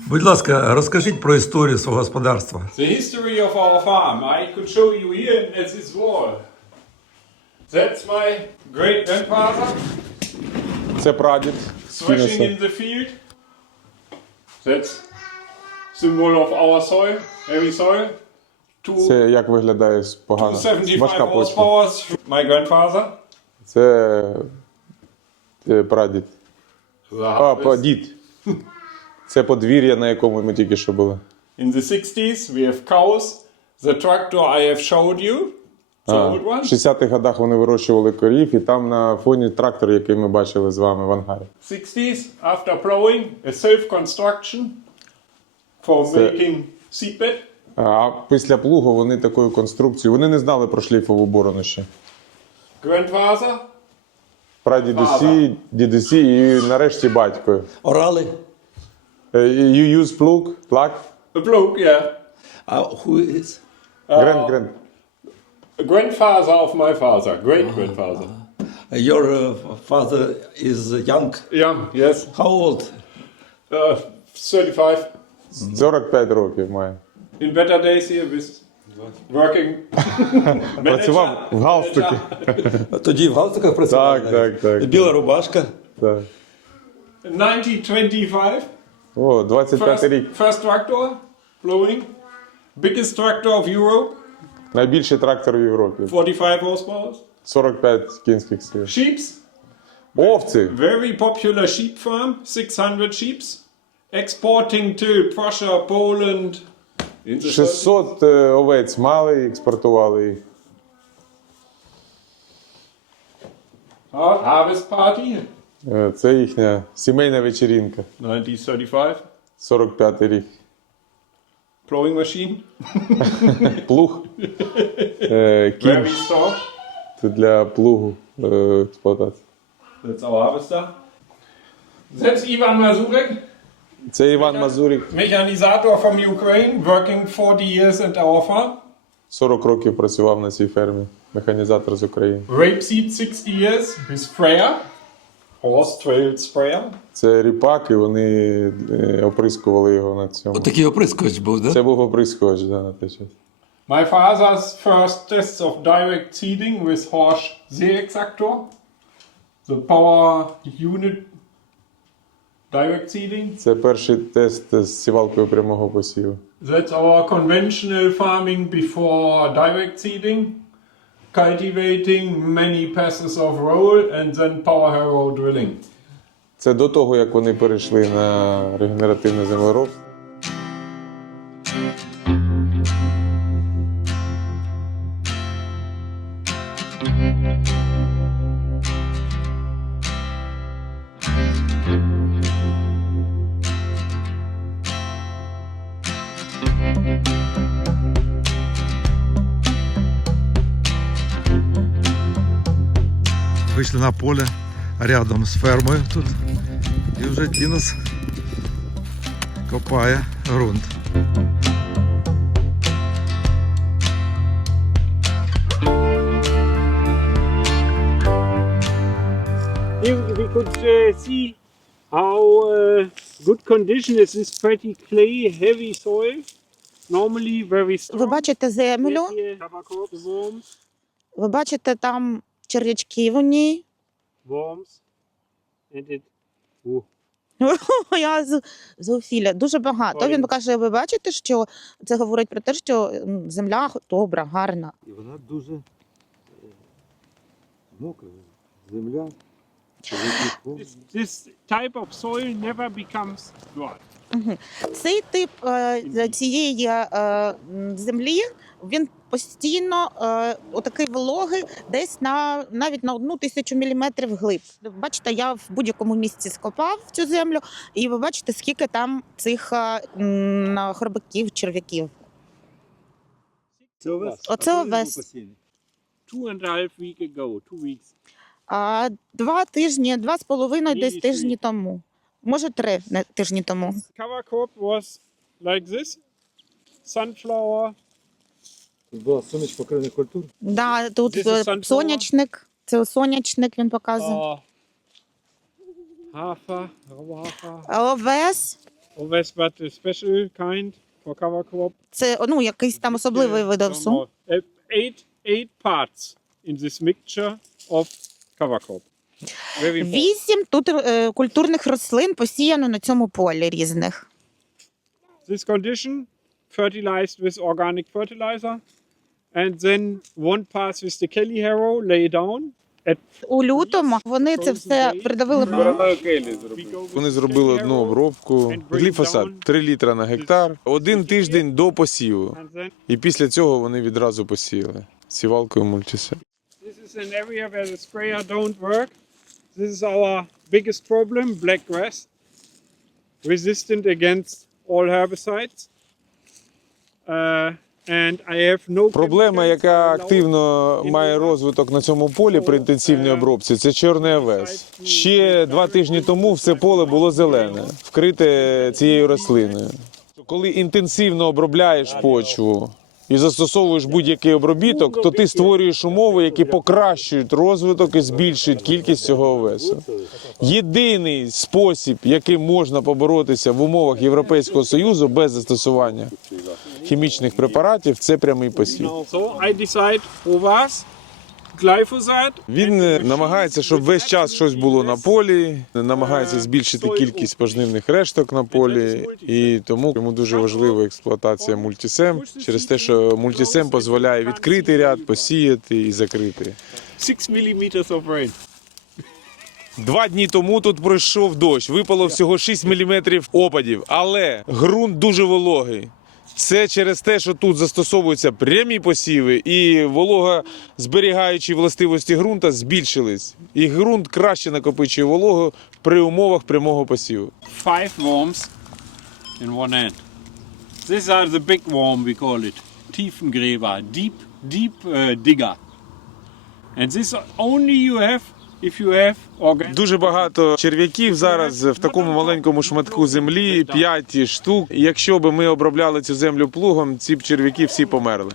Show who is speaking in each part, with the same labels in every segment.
Speaker 1: Будь ласка, розкажіть про історію свого господарства.
Speaker 2: The history of our farm. I could show you here at this wall. That's my great grandfather
Speaker 3: Це прадід.
Speaker 2: threshing in the field. That's symbol of our soil, heavy soil.
Speaker 3: Це як виглядає погано.
Speaker 2: 275
Speaker 3: Важка почва.
Speaker 2: horsepower. My grandfather.
Speaker 3: Це прадід. Дід. Це подвір'я, на якому ми тільки що були.
Speaker 2: In the 60s we have cows. The tractor I have showed you. The old
Speaker 3: В
Speaker 2: one.
Speaker 3: 60-х годах вони вирощували корів, і там на фоні трактор, який ми бачили з вами в ангарі.
Speaker 2: 60s, after plowing, a self-construction for making seedbed.
Speaker 3: А після плугу вони такою конструкцією, вони не знали про шлейфову борону ще.
Speaker 2: Grandfather,
Speaker 3: Прадідусі, дідусі і нарешті батько.
Speaker 1: Орали.
Speaker 3: You use plug?
Speaker 2: a bloke, yeah.
Speaker 1: Who is?
Speaker 3: Гренд.
Speaker 2: A grandfather of my father, great-grandfather.
Speaker 1: Your father is young.
Speaker 2: Young, yes.
Speaker 1: How old?
Speaker 2: 35.
Speaker 3: 45 років має.
Speaker 2: In better days here with working
Speaker 3: Працював в галстукі.
Speaker 1: Тоді в галстуках працював.
Speaker 3: Так.
Speaker 1: Біла рубашка.
Speaker 3: Так.
Speaker 2: 1925.
Speaker 3: О, 25 рік.
Speaker 2: First tractor, blowing. Biggest tractor of Europe,
Speaker 3: Найбільший трактор в Європі.
Speaker 2: 45 horsepower.
Speaker 3: 45 кінських сил.
Speaker 2: Sheeps,
Speaker 3: Овці.
Speaker 2: very popular sheep farm, 600 sheeps. Exporting to Prussia, Poland. In the
Speaker 3: 600 овець мали і експортували їх.
Speaker 2: Harvest party,
Speaker 3: Це їхня сімейна вечерінка.
Speaker 2: 1935.
Speaker 3: 45 рік.
Speaker 2: Plowing machine,
Speaker 3: Плуг. Кінь.
Speaker 2: very strong.
Speaker 3: Це для плугу експлуатації.
Speaker 2: That's our harvester. That's Ivan Mazurek,
Speaker 3: Це Іван Мазурік.
Speaker 2: mechanizator from Ukraine, working 40 years at our farm.
Speaker 3: 40 років працював на цій фермі. Механізатор з України.
Speaker 2: Rapeseed 60 years with sprayer, horse-trailed sprayer.
Speaker 3: Це ріпак, і вони оприскували його на цьому.
Speaker 1: Отакий оприскувач був, да?
Speaker 3: Це був оприскувач, да, на той час.
Speaker 2: My father's first tests of direct seeding with Horsch Seeexaktor, the power unit direct seeding.
Speaker 3: Це перший тест з сівалкою прямого посіву.
Speaker 2: That's our conventional farming before direct seeding, cultivating many passes of roll and then power harrow drilling.
Speaker 3: Це до того, як вони перейшли на регенеративне землеробство.
Speaker 1: Вийшли на поле рядом з фермою тут. І вже Дінос копає ґрунт.
Speaker 4: Here we could see how good condition is this pretty clay, heavy soil. Normally very strong.
Speaker 5: Ви бачите землю,
Speaker 4: Here, worms,
Speaker 5: ви бачите там черв'ячки в ній.
Speaker 4: worms, and it.
Speaker 5: Я зоофіля, дуже багато. Він каже, ви бачите, що це говорить про те, що земля добра, гарна.
Speaker 6: І вона дуже мокра. Земля.
Speaker 4: This type of soil never becomes dry.
Speaker 5: Цей тип цієї землі, він постійно отакий вологий, десь навіть на 1000 міліметрів глиб. Бачите, я в будь-якому місці скопав цю землю, і ви бачите, скільки там цих хробаків, черв'яків.
Speaker 6: Це овес.
Speaker 5: Оце овес.
Speaker 4: 2.5 weeks ago, 2 weeks.
Speaker 5: 2 тижні, 2,5 десь
Speaker 4: Ні,
Speaker 5: тижні тому. Може, 3 тижні тому.
Speaker 4: Cover crop was like this. Sunflower.
Speaker 6: Тут була суміш покривних культур.
Speaker 5: Да, тут
Speaker 4: This is sunflower.
Speaker 5: сонячник, це сонячник він показує.
Speaker 4: Hafer, Rauhafer.
Speaker 5: Овес,
Speaker 4: Always but a special kind for cover crop.
Speaker 5: Це якийсь там особливий вид овсу.
Speaker 4: Eight parts in this mixture of cover crop. Very important.
Speaker 5: 8 тут культурних рослин посіяно на цьому полі різних.
Speaker 4: This condition fertilized with organic fertilizer, and then one pass with the Kelly harrow lay down.
Speaker 5: У лютому вони це все придавили.
Speaker 3: Вони зробили одну обробку. Гліфосат 3 літра на гектар, 1 тиждень до посіву.
Speaker 4: And then
Speaker 3: І після цього вони відразу посіяли сівалкою мультисем.
Speaker 4: this is an area where the sprayer don't work. This is our biggest problem, black grass, resistant against all herbicides. And I have no
Speaker 3: Проблема,
Speaker 4: chemicals
Speaker 3: яка
Speaker 4: allowed
Speaker 3: активно має розвиток на цьому полі при інтенсивній обробці, це чорний овес. Ще 2 тижні тому все поле було зелене, вкрите цією рослиною. Коли інтенсивно обробляєш почву і застосовуєш будь-який обробіток, то ти створюєш умови, які покращують розвиток і збільшують кількість цього овесу. Єдиний спосіб, яким можна поборотися в умовах Європейського Союзу без застосування хімічних препаратів, це прямий посів.
Speaker 4: So I decide Provas, glyphosate.
Speaker 3: Він намагається, щоб весь час щось було на полі, намагається збільшити кількість пожнивних решток на полі, і тому йому дуже важлива експлуатація мультисем, через те, що мультисем дозволяє відкрити ряд, посіяти і закрити.
Speaker 4: 6 millimeters of rain.
Speaker 3: 2 дні тому тут пройшов дощ, випало всього 6 мм опадів, але ґрунт дуже вологий. Це через те, що тут застосовуються прямі посіви, і вологозберігаючі властивості ґрунта збільшились. І ґрунт краще накопичує вологу при умовах прямого посіву.
Speaker 4: 5 worms in one hand. These are the big worm, we call it. Tiefengräber, deep digger. And this only you have if you have organic.
Speaker 3: Дуже багато черв'яків зараз в такому маленькому шматку землі, 5 штук. Якщо б ми обробляли цю землю плугом, ці б черв'яки всі померли.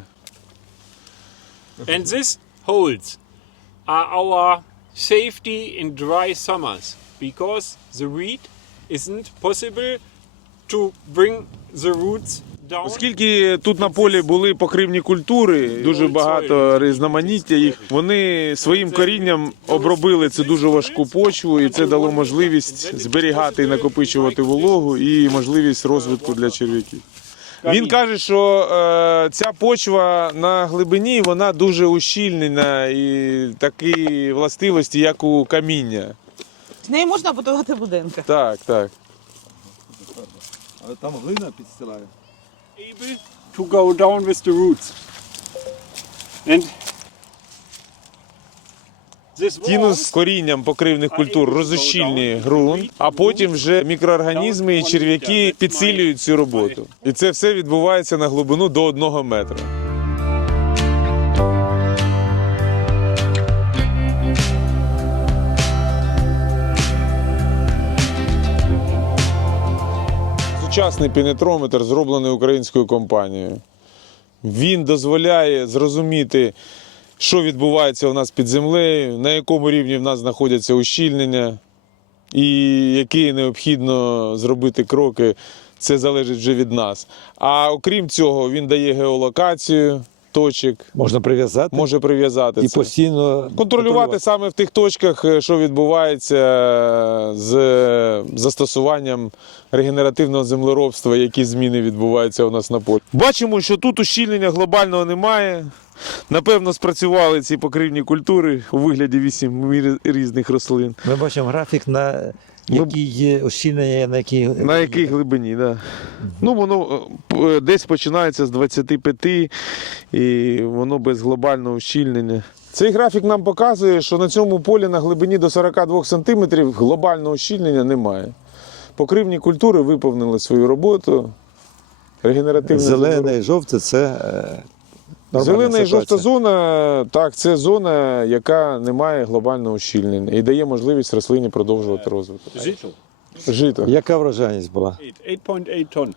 Speaker 4: And these holes are our safety in dry summers because the weed isn't possible to bring the roots down.
Speaker 3: Оскільки тут на полі були покривні культури, дуже багато різноманіття їх, вони своїм корінням обробили цю дуже важку почву, і це дало можливість зберігати і накопичувати вологу і можливість розвитку для черв'яків. Він каже, що ця почва на глибині, вона дуже ущільнена і такі властивості, як у каміння.
Speaker 5: З нею можна будувати будинки.
Speaker 3: Так, так.
Speaker 6: Але там глина підстилає.
Speaker 4: Able to go down with the roots. And this
Speaker 3: Тінус з
Speaker 4: worms
Speaker 3: корінням покривних культур розущільнює ґрунт, а потім вже мікроорганізми і черв'яки підсилюють цю роботу. І це все відбувається на глибину до 1 метра. Сучасний пенетрометр зроблений українською компанією. Він дозволяє зрозуміти, що відбувається у нас під землею, на якому рівні в нас знаходяться ущільнення і які необхідно зробити кроки, це залежить вже від нас. А окрім цього, він дає геолокацію точок,
Speaker 6: Можна прив'язати
Speaker 3: може прив'язати
Speaker 6: і
Speaker 3: це.
Speaker 6: постійно
Speaker 3: Контролювати саме в тих точках, що відбувається з застосуванням регенеративного землеробства, які зміни відбуваються у нас на полі. Бачимо, що тут ущільнення глобального немає. Напевно, спрацювали ці покривні культури у вигляді 8 різних рослин.
Speaker 6: Ми бачимо графік, на якій є ущільнення, на якій
Speaker 3: На якій глибині, так. Да. Ну, воно десь починається з 25 і воно без глобального ущільнення. Цей графік нам показує, що на цьому полі на глибині до 42 см глобального ущільнення немає. Покривні культури виповнили свою роботу. Регенеративне
Speaker 6: зелене і жовте це нормальна
Speaker 3: Зелена і
Speaker 6: ситуація.
Speaker 3: жовта зона, так, це зона, яка не має глобального ущільнення і дає можливість рослині продовжувати розвиток. Жито.
Speaker 6: Яка врожайність була?
Speaker 4: 8.8 ton.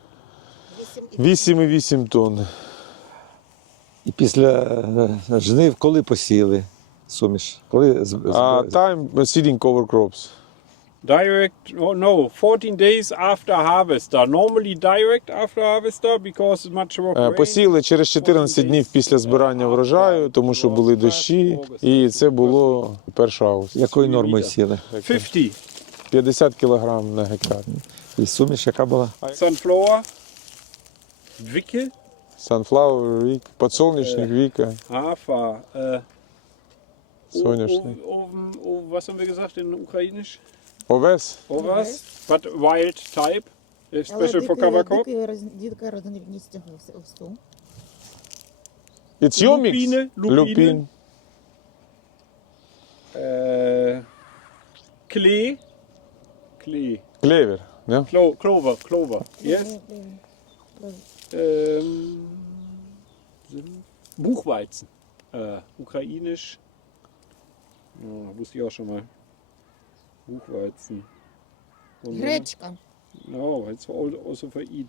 Speaker 3: 8,8 тонн.
Speaker 6: І після жнив коли посіяли суміш? Коли
Speaker 3: Time seeding cover crops.
Speaker 4: direct, oh no, 14 days after harvester. Normally direct after harvester because much more rain.
Speaker 3: Посіяли через 14 днів після збирання врожаю, тому що були дощі, і це було 1 августа.
Speaker 6: Якою нормою сіли?
Speaker 4: 50.
Speaker 3: 50 кг на гектар.
Speaker 6: І суміш, яка була?
Speaker 4: Sunflower, Wicke,
Speaker 3: Sunflower, вік, подсолнечник, віка,
Speaker 4: Hafer,
Speaker 3: соняшник.
Speaker 4: was haben wir gesagt in Ukrainisch?
Speaker 3: Овес.
Speaker 4: Ovas, but wild type, especially for cover crop.
Speaker 5: Дика розмірність овсу.
Speaker 3: It's your mix?
Speaker 4: Lupine,
Speaker 3: Люпін.
Speaker 4: Klee,
Speaker 3: Клевер. Да?
Speaker 4: clover, yes. Buchweizen, ukrainisch. Ja, wusste ich auch schon mal. Buchweizen.
Speaker 5: Гречка.
Speaker 4: No, it's also for eat.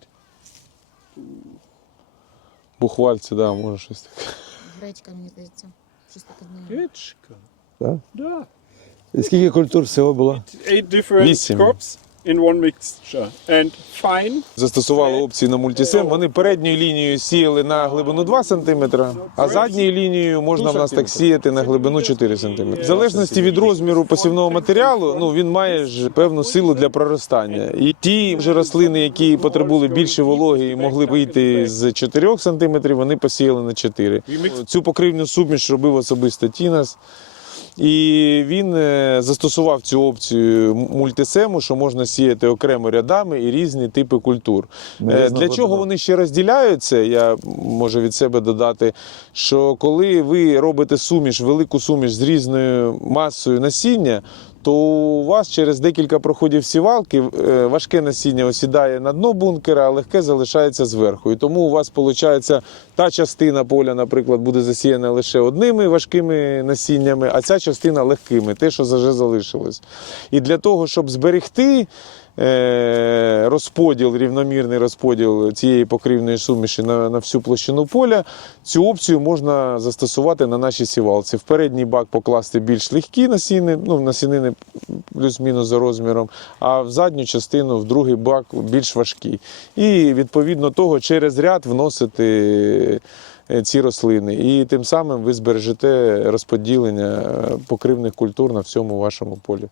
Speaker 3: Бухвальці, да, може щось таке.
Speaker 5: Гречка, мені здається. Щось таке знаю.
Speaker 4: Gretschka.
Speaker 6: Так?
Speaker 4: Da.
Speaker 6: І скільки культур всього було?
Speaker 4: 8 different
Speaker 3: 8.
Speaker 4: crops in one mixture. And fine.
Speaker 3: Застосували опції на мультисем. Вони передньою лінією сіяли на глибину 2 см, а задньою лінією можна в нас так сіяти на глибину 4 см. В залежності від розміру посівного матеріалу, ну, він має ж певну силу для проростання. І ті вже рослини, які потребували більше вологи і могли вийти з 4 см, вони посіяли на 4. Цю покривну суміш робив особисто Тінас. І він застосував цю опцію мультисему, що можна сіяти окремо рядами і різні типи культур. Для чого вони ще розділяються, я можу від себе додати, що коли ви робите суміш, велику суміш з різною масою насіння, то у вас через декілька проходів сівалки важке насіння осідає на дно бункера, а легке залишається зверху. І тому у вас, виходить, та частина поля, наприклад, буде засіяна лише одними важкими насіннями, а ця частина легкими, те, що вже залишилось. І для того, щоб зберегти розподіл, рівномірний розподіл цієї покривної суміші на всю площину поля, цю опцію можна застосувати на нашій сівалці. В передній бак покласти більш легкі насінини, ну, насінини плюс-мінус за розміром, а в задню частину, в другий бак більш важкі. І відповідно того через ряд вносити ці рослини. І тим самим ви збережете розподілення покривних культур на всьому вашому полі.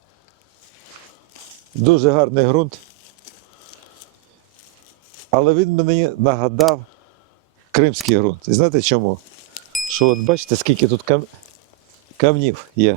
Speaker 6: Дуже гарний ґрунт. Але він мені нагадав кримський ґрунт. І знаєте чому? Що от бачите, скільки тут камнів є.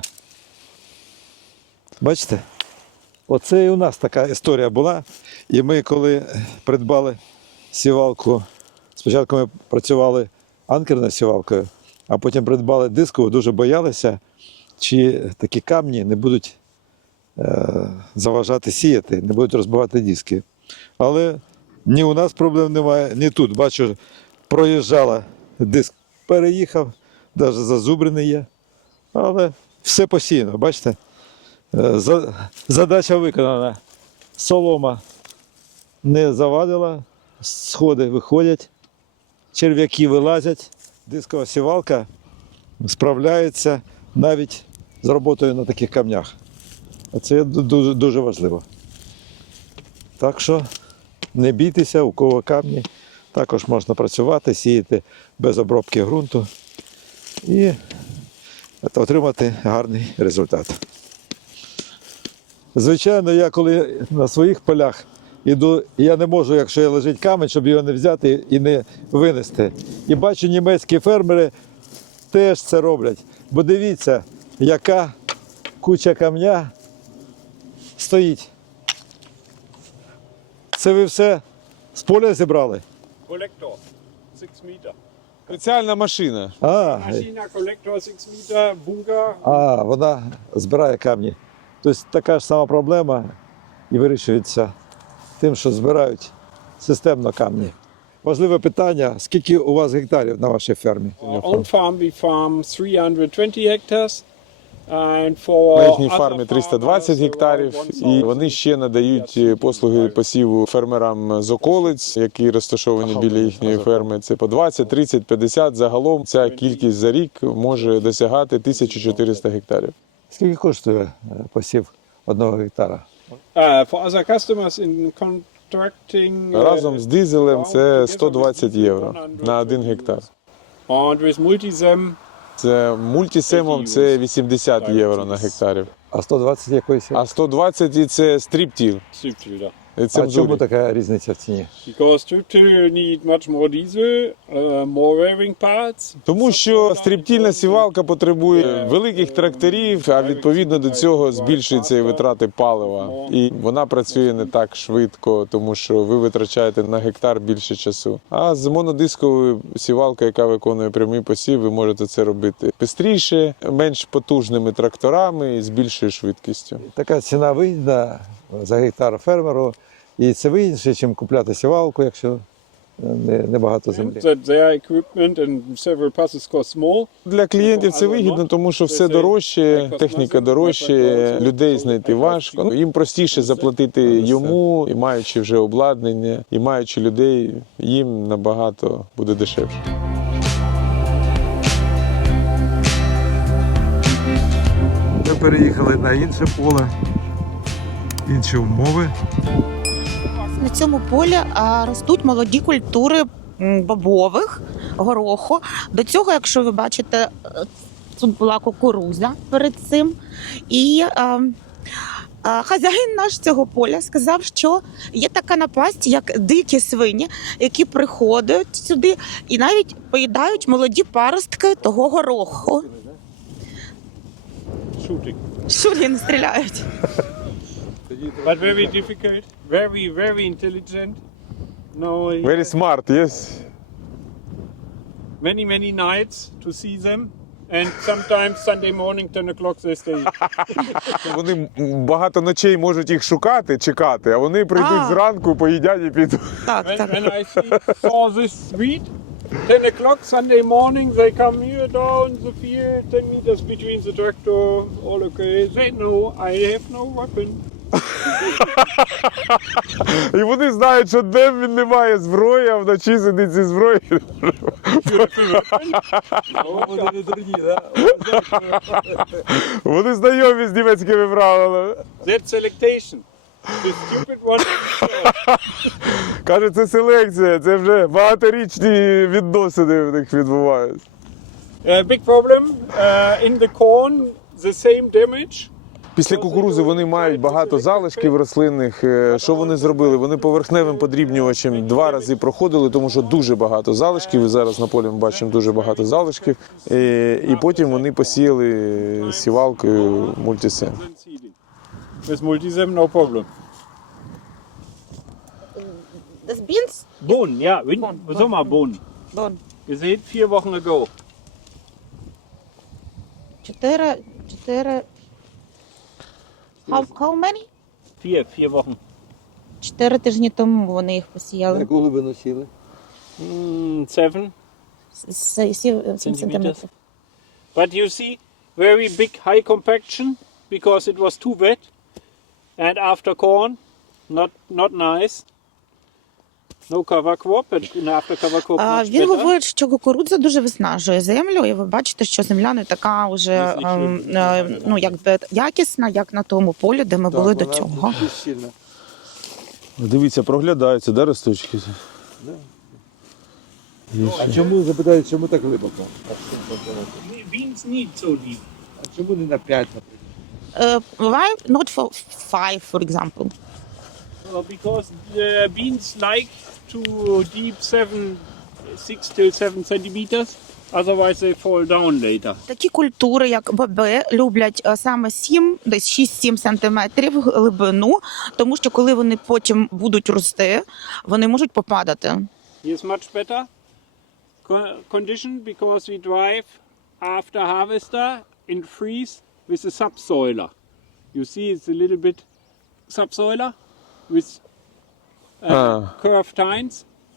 Speaker 6: Бачите? Оце і у нас така історія була. І ми, коли придбали сівалку, спочатку ми працювали анкерною сівалкою, а потім придбали дискову, дуже боялися, чи такі камні не будуть заважати сіяти, не будуть розбивати диски. Але ні у нас проблем немає, ні тут. Бачу, проїжджала, диск переїхав, навіть зазубрений є. Але все посіяно, бачите? Задача виконана. Солома не завадила, сходи виходять, черв'яки вилазять, дискова сівалка справляється навіть з роботою на таких камнях. А це дуже, дуже важливо. Так що не бійтеся, у кого камні, також можна працювати, сіяти без обробки ґрунту і отримати гарний результат. Звичайно, я коли на своїх полях іду, я не можу, якщо лежить камінь, щоб його не взяти і не винести. І бачу, німецькі фермери теж це роблять. Бо дивіться, яка куча камня стоїть. Це ви все з поля зібрали?
Speaker 4: Collector, 6 meter.
Speaker 3: Спеціальна машина.
Speaker 4: Maschine, Collector, 6 meter, Bunker.
Speaker 6: Вона збирає камні. Тобто така ж сама проблема і вирішується тим, що збирають системно камні. Важливе питання, скільки у вас гектарів на вашій фермі?
Speaker 4: On farm we farm 320 hectares. And for
Speaker 3: На їхній
Speaker 4: other
Speaker 3: фармі 320
Speaker 4: farmers,
Speaker 3: гектарів,
Speaker 4: around
Speaker 3: і вони ще надають послуги посіву фермерам з околиць, які розташовані біля їхньої ферми. Це по 20, 30, 50. Загалом ця кількість за рік може досягати 1400 гектарів.
Speaker 6: Скільки коштує посів 1 гектара?
Speaker 4: For other customers in contracting.
Speaker 3: Разом з дизелем це 120 євро на 1 гектар.
Speaker 4: And with multisem,
Speaker 3: Це мультисемом це 80 євро на гектарів.
Speaker 6: А 120 якоїсь?
Speaker 3: А 120 і це стріптіл.
Speaker 4: Striptil.
Speaker 3: І це
Speaker 6: А чому
Speaker 3: мзурі.
Speaker 6: така різниця в ціні?
Speaker 4: Because striptil need much more diesel, more wearing parts.
Speaker 3: Тому що стріптільна сівалка потребує великих тракторів, а відповідно до цього збільшуються і витрати палива. І вона працює не так швидко, тому що ви витрачаєте на гектар більше часу. А з монодисковою сівалкою, яка виконує прямий посів, ви можете це робити швидше, менш потужними тракторами і з більшою швидкістю.
Speaker 6: Така ціна вигідна за гектар фермеру, і це вигідніше, ніж купляти сівалку, якщо небагато землі.
Speaker 4: That their equipment and several passes cost more.
Speaker 3: Для клієнтів це вигідно, тому що все дорожче, техніка дорожче, людей знайти важко. Їм простіше заплатити йому, і маючи вже обладнання, і маючи людей, їм набагато буде дешевше.
Speaker 1: Ми переїхали на інше поле, інші умови.
Speaker 5: На цьому полі ростуть молоді культури бобових, гороху. До цього, якщо ви бачите, тут була кукурудза перед цим. І хазяїн наш цього поля сказав, що є така напасть, як дикі свині, які приходять сюди і навіть поїдають молоді паростки того гороху.
Speaker 4: Shooting.
Speaker 5: Що не стріляють?
Speaker 4: But very difficult, very intelligent. No,
Speaker 3: Very smart, yes?
Speaker 4: many nights to see them. And sometimes Sunday morning, 10 o'clock, they stay.
Speaker 3: Вони багато ночей можуть їх шукати, чекати, а вони прийдуть зранку, поїдять і підуть.
Speaker 5: Так,
Speaker 4: When,
Speaker 5: так.
Speaker 4: when I saw this wheat, 10 o'clock Sunday morning, they come here down the field, 10 meters between the tractor, all okay. They know I have no weapon.
Speaker 3: І вони знають, що днем він не має зброї, а вночі сидить зі зброєю.
Speaker 6: Вони не дурні, так?
Speaker 3: Вони знайомі з німецькими правилами.
Speaker 4: That's selectation. The stupid one.
Speaker 3: Каже, це селекція, це вже багаторічні відносини в них відбуваються.
Speaker 4: Big problem in the corn, the same damage.
Speaker 3: Після кукурудзи вони мають багато залишків рослинних. Що вони зробили? Вони поверхневим подрібнювачем 2 рази проходили, тому що дуже багато залишків. І зараз на полі ми бачимо дуже багато залишків. І потім вони посіяли сівалкою мультисем.
Speaker 4: With multisem, no problem.
Speaker 5: Das Beans?
Speaker 4: Bohnen, ja, Sommerbohnen.
Speaker 5: Дон.
Speaker 4: Gesät 4 Wochen ago.
Speaker 5: 4. How many?
Speaker 4: 4 Wochen.
Speaker 5: 4 тижні тому вони їх посіяли.
Speaker 6: Яку глибину сіли?
Speaker 4: 7
Speaker 5: 7 сантиметрів.
Speaker 4: But you see, very big high compaction because it was too wet. And after corn, not nice. No cover crop, and after cover crop much
Speaker 5: Він
Speaker 4: better.
Speaker 5: говорить, що кукурудза дуже виснажує землю, і ви бачите, що земля не така вже ну, якби якісна, як на тому полі, де ми були до цього.
Speaker 3: Дивіться, проглядаються, да, росточки?
Speaker 6: А чому, запитають, чому так глибоко?
Speaker 4: Beans need so deep.
Speaker 6: А чому не на 5, наприклад?
Speaker 5: Why not for 5, for example?
Speaker 4: Because beans like to deep 6 till 7 centimeters. Otherwise they fall down later.
Speaker 5: Такі культури, як боби, люблять саме 7, десь 6-7 сантиметрів глибину, тому що коли вони потім будуть рости, вони можуть попадати.
Speaker 4: Here's much better condition because we drive after harvester in freeze with a subsoiler. You see it's a little bit subsoiler with curved tines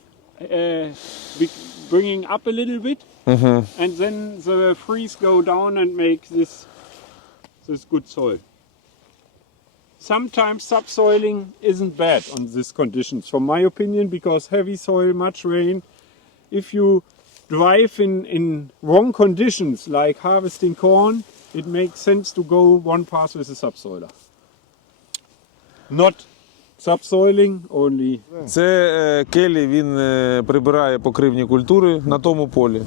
Speaker 4: bringing up a little bit and then the freeze go down and make this good soil. Sometimes subsoiling isn't bad on these conditions, from my opinion, because heavy soil, much rain. If you drive in wrong conditions, like harvesting corn, it makes sense to go one pass with a subsoiler. Not subsoiling, only.
Speaker 3: Це Келлі, він прибирає покривні культури на тому полі.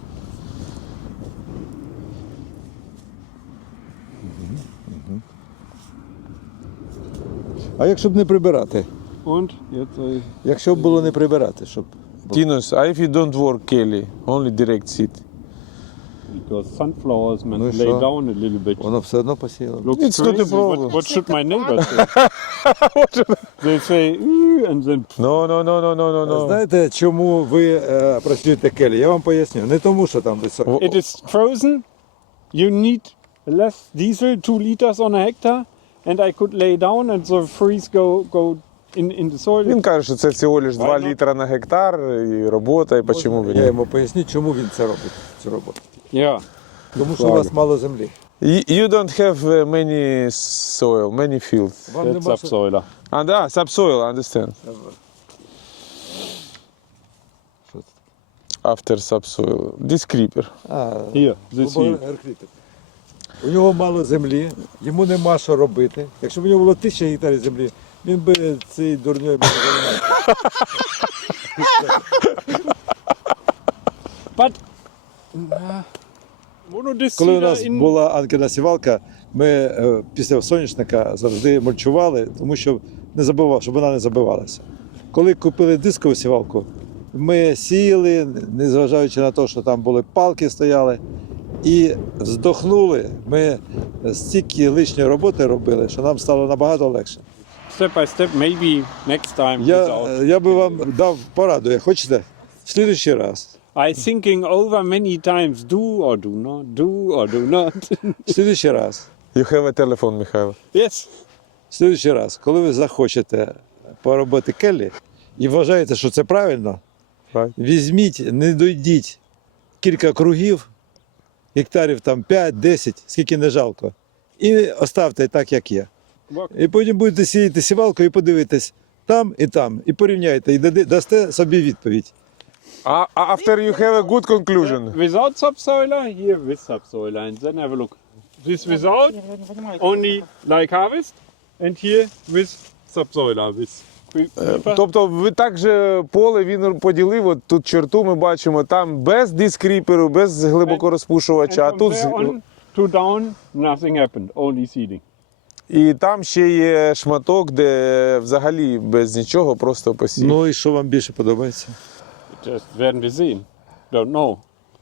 Speaker 6: А якщо б не прибирати?
Speaker 4: Und jetzt soll
Speaker 6: Якщо б було не прибирати, щоб.
Speaker 3: Тінос, а if you don't work, Келлі, only direct seed.
Speaker 4: because sunflowers man
Speaker 6: Ну і
Speaker 4: lay
Speaker 6: що?
Speaker 4: down a little bit.
Speaker 6: Воно все одно посіяло.
Speaker 4: Looks
Speaker 3: It's not a
Speaker 4: crazy.
Speaker 3: problem.
Speaker 4: What should my neighbors say? They say, and then
Speaker 3: No.
Speaker 6: Знаєте, чому ви працюєте келі? Я вам поясню. Не тому, що там високо.
Speaker 4: it is frozen. You need less diesel, 2 liters on a hectare, and I could lay down and the freeze go in the soil.
Speaker 3: Він каже, що це всього лиш 2 літра на гектар і робота, і чому
Speaker 6: Я
Speaker 3: він.
Speaker 6: йому поясню, чому він це робить, цю роботу.
Speaker 4: Yeah.
Speaker 6: Тому що у вас мало землі.
Speaker 3: You don't have many soil, many fields.
Speaker 6: Вам
Speaker 4: That's
Speaker 6: нема що-
Speaker 4: subsoiler.
Speaker 3: Subsoil, I understand.
Speaker 6: Що це?
Speaker 3: After subsoil. This creeper.
Speaker 4: Here, this
Speaker 6: Бо
Speaker 4: here.
Speaker 6: архітектор. У нього мало землі, йому нема що робити. Якщо б у нього було 1000 гектарів землі, він би цей дурньою би не займався.
Speaker 4: But
Speaker 6: Коли у нас
Speaker 4: monodisciler in
Speaker 6: була анкена сівалка, ми після соняшника завжди мульчували, тому що не забивав, щоб вона не забивалася. Коли купили дискову сівалку, ми сіяли, незважаючи на те, що там були палки стояли, і здохнули. Ми стільки лишньої роботи робили, що нам стало набагато легше.
Speaker 4: step by step, maybe next time without.
Speaker 6: Я би вам дав пораду, як хочете, в слідуючий раз.
Speaker 4: I thinking over many times, do or do not.
Speaker 6: В слідуючий раз.
Speaker 3: You have a telephone, Михайло.
Speaker 4: Yes.
Speaker 6: В слідуючий раз, коли ви захочете поробити келлі і вважаєте, що це правильно,
Speaker 3: Right.
Speaker 6: візьміть, не дойдіть кілька кругів, гектарів там 5-10, скільки не жалко, і оставте так, як є. І потім будете сіяти сівалку і подивитесь там, і порівняйте, і дасте собі відповідь.
Speaker 3: After you have a good conclusion.
Speaker 4: Without subsoiler, here with subsoiler, and then have a look. This without, only like harvest, and here with subsoiler, with creeper.
Speaker 3: Тобто ви так же поле він поділив, от тут черту ми бачимо, там без дискріперу, без глибокорозпушувача, а
Speaker 4: And
Speaker 3: тут
Speaker 4: from there on to down, nothing happened, only seeding.
Speaker 3: і там ще є шматок, де взагалі без нічого, просто посів.
Speaker 6: Ну і що вам більше подобається?
Speaker 4: Just werden wir sehen. Don't know.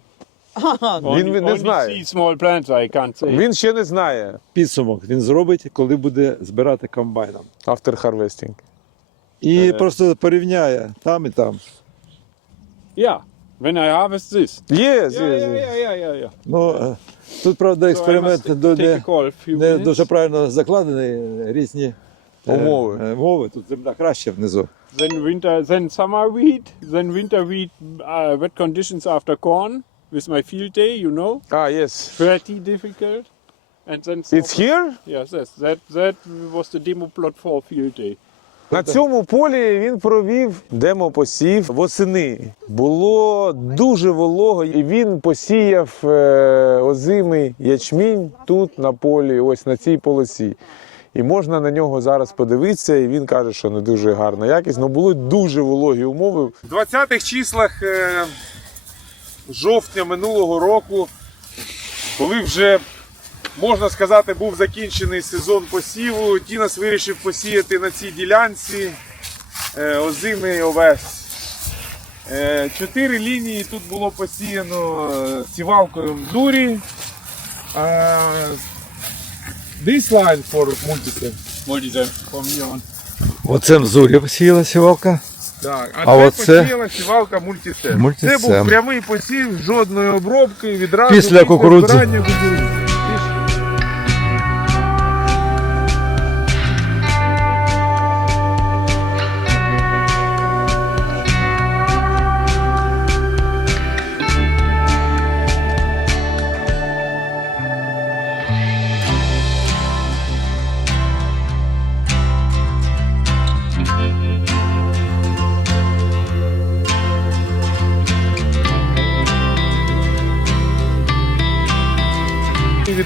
Speaker 3: Він не
Speaker 4: Only
Speaker 3: знає.
Speaker 4: see small plants, I can't say.
Speaker 3: Він ще не знає
Speaker 6: Підсумок він зробить, коли буде збирати комбайном.
Speaker 3: after harvesting.
Speaker 6: І просто порівняє там і там.
Speaker 4: Yeah, when I harvest this.
Speaker 3: Yes,
Speaker 4: Yeah.
Speaker 6: Ну, тут, правда,
Speaker 4: So I
Speaker 6: експеримент
Speaker 4: must take a call, few
Speaker 6: не
Speaker 4: minutes.
Speaker 6: дуже правильно закладений, різні
Speaker 3: Умови.
Speaker 6: умови. Тут земля краще внизу.
Speaker 4: Then winter, then summer wheat, then winter wheat, wet conditions after corn with my field day, you know,
Speaker 3: yes.
Speaker 4: pretty difficult. And then
Speaker 3: It's here?
Speaker 4: Yes, that was the demo plot for field day.
Speaker 3: На цьому полі він провів демопосів восени. Було дуже волого, і він посіяв озимий ячмінь тут на полі, ось на цій полосі. І можна на нього зараз подивитися, і він каже, що не дуже гарна якість, але були дуже вологі умови. В 20-х числах жовтня минулого року, коли вже, можна сказати, був закінчений сезон посіву, Тінос вирішив посіяти на цій ділянці озимий овес. 4 лінії тут було посіяно сівалкою Мдурі. This line for multisem.
Speaker 4: Multisem from here on.
Speaker 6: Оце в зорі посіяла сівалка.
Speaker 3: Так,
Speaker 6: А
Speaker 3: це
Speaker 6: оце?
Speaker 3: посіяла сівалка мультисем.
Speaker 6: Мультисем.
Speaker 3: Це був прямий посів, жодної обробки, відразу
Speaker 6: Після кукурудзи.
Speaker 3: збирання кукурудзи.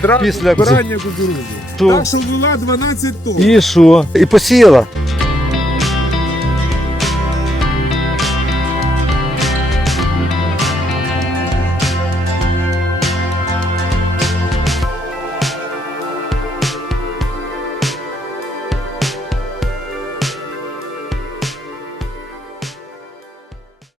Speaker 6: після
Speaker 3: збирання кукурудзи.
Speaker 6: Що?
Speaker 3: Так що була 12 тонн.
Speaker 6: І що? І посіяла.